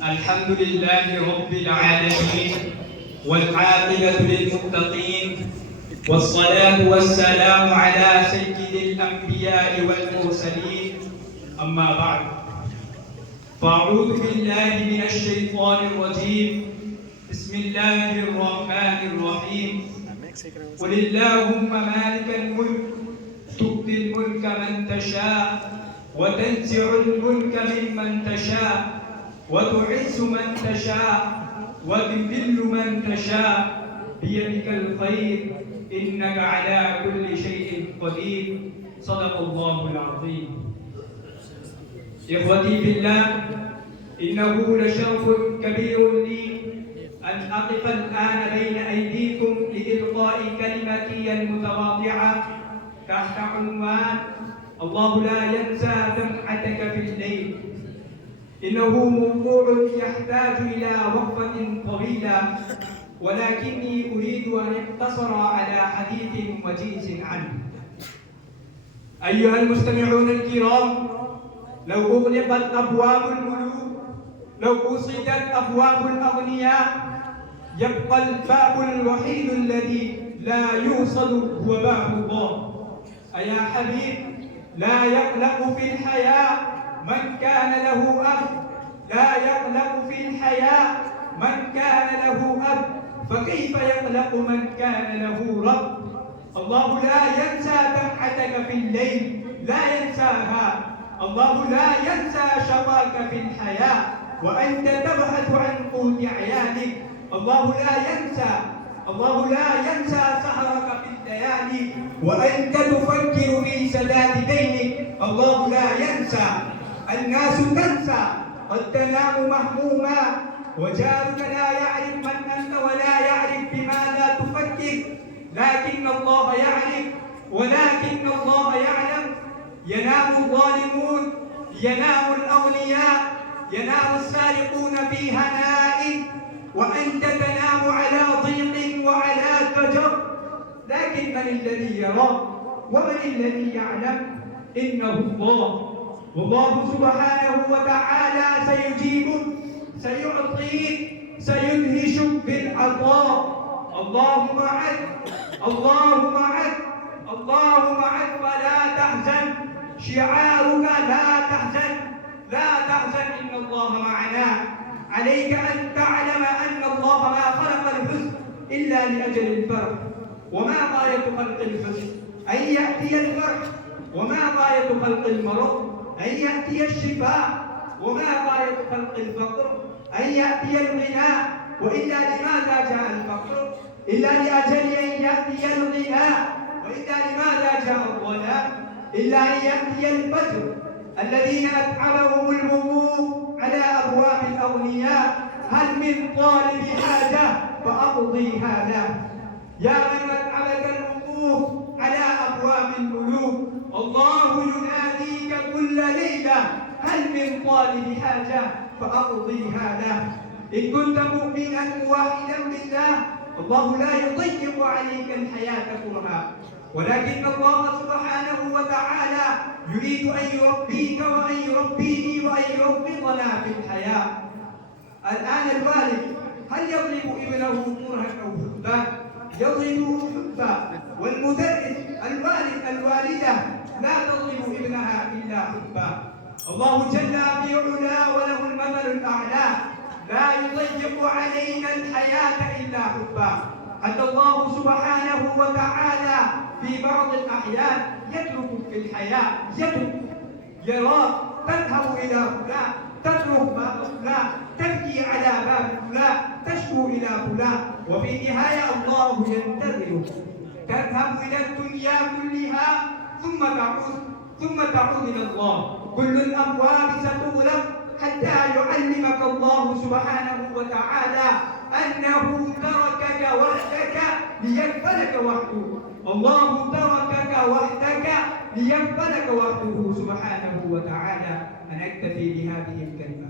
الحمد لله رب العالمين والعاقبة للمتقين والصلاة والسلام على سيد الأنبياء والمرسلين أما بعد فأعوذ بالله من الشيطان الرجيم بسم الله الرحمن الرحيم قل اللهم مالك الملك تؤتي الملك من تشاء وتنزع الملك ممن تشاء وتعز من تشاء وتذل من تشاء بيدك الخير إنك على كل شيء قدير صدق الله العظيم. إخوتي بالله إنه لشرف كبير لي أن أقف الآن بين أيديكم لإلقاء كلمتي المتواضعة تحت عنوان الله لا ينسى دمعتك في الليل. إنه موضوع يحتاج إلى وقفة طويلة ولكني أريد أن أقتصر على حديث وجيز عنه. أيها المستمعون الكرام، لو أغلقت أبواب الملوك، لو أصيدت أبواب الأغنياء، يبقى الباب الوحيد الذي لا يوصل هو باب الله. أيا حبيب، لا يقلق في الحياة من كان له أب، لا يقلق في الحياة من كان له أب، فكيف يقلق من كان له رب؟ الله لا ينسى دمعتك في الليل، لا ينساها. الله لا ينسى شقاك في الحياة وأنت تبحث عن قوت عيالك. الله لا ينسى، الله لا ينسى سهرك في الليالي وأنت تفكر في سداد دينك. الله لا ينسى. الناس تنسى، قد تنام مهموما وجارك لا يعرف من أنت ولا يعرف بماذا تفكر، لكن الله يعرف ولكن الله يعلم. ينام الظالمون، ينام الأغنياء، ينام السارقون في هناء وأنت تنام على ضيق وعلى تجر. لكن من الذي يرى ومن الذي يعلم؟ إنه الله. والله سبحانه وتعالى سيجيبك، سيعطيك، سيدهشك بالعطاء. الله معك، الله معك، الله معك، فلا تحزن. شعارك لا تحزن، لا تحزن، إن الله معنا. عليك أن تعلم أن الله ما خلق الحزن إلا لأجل الفرح. وما غاية خلق الحزن؟ أن يأتي الفرح. وما غاية خلق المرض؟ أن يأتي الشفاء. وما غاية خلق الفقر؟ أن يأتي الغنى. وإلا لماذا جاء الفقر؟ إلا لأجل أن يأتي الغنى. وإلا لماذا جاء الظلام؟ إلا أن يأتي الفجر. الذين أتعبهم الوقوف على أبواب الأغنياء، هل من طالب حاجة فأقضي هذا؟ يا من أتعبك الوقوف على أبواب الملوك، الله يناديك كل ليلة، هل من طالب حاجة فأقضي هذا؟ إن كنت مؤمنا واحدا بالله، الله لا يضيق عليك الحياة كرها، ولكن الله سبحانه وتعالى يريد أن يربيك وأن يربيني وأن يربطنا في الحياة. الآن الوالد هل يضرب ابنه كرها أو حبا؟ يضربه حبا. والمدرس، الوالد، الوالدة لا تضرب ابنها إلا حبا. الله جل في علاه وله المثل الأعلى لا يضيق علينا الحياة إلا حبا. حتى الله سبحانه وتعالى في بعض الأحيان يتركك في الحياة، يراك تذهب إلى فلان، تترك باب فلان، تبكي على باب فلان، تشكو إلى فلان، وفي النهاية الله ينتظرك. تذهب إلى الدنيا كلها ثم تعود إلى الله. كل الأبواب ستغلق حتى يعلمك الله سبحانه وتعالى أنه تركك وحدك ليكفلك وحده. الله تركك وحدك ليكفلك وحده سبحانه وتعالى. أنا أكتفي بهذه الكلمة.